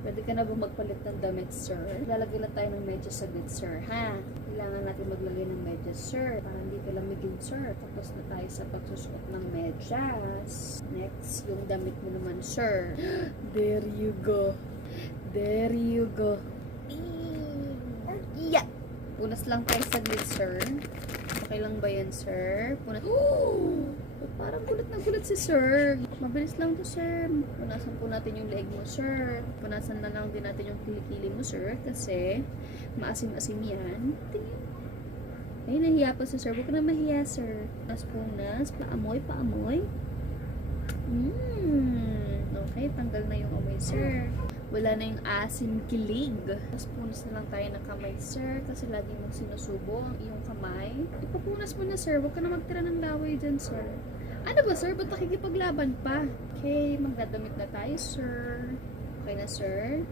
Pwede ka na ba magpalit ng damit, sir? Lalagay lang tayo ng medyas saglit, sir, ha? Kailangan natin maglagay ng medyas, sir, para hindi ka lamigin, sir. Tapos na tayo sa pagsusuot ng medyas. Next, yung damit mo naman, sir. There you go. There you go. Yeah! Punas lang tayo saglit, sir. Okay lang ba yan, sir? Punas. Oh! Parang gulat na gulat si sir. Mabilis lang to, sir. Punasan po natin yung leg mo, sir. Punasan na lang din natin yung kilikili mo, sir. Kasi maasim-asim yan. Tingin. Ay, nahiya pa si sir. Huwag ka na mahiya, sir. Punas. Paamoy, paamoy. Okay, tanggal na yung amoy, sir. Wala na yung asim kilig. Tapos punas na lang tayo ng kamay, sir. Kasi lagi mong sinusubo ang iyong kamay. Ipapunas mo na, sir. Huwag ka na magtira ng laway dyan, sir. Ano ba, sir? Ba't nakikipaglaban pa? Okay, magdadamit na tayo, sir. Okay na, sir?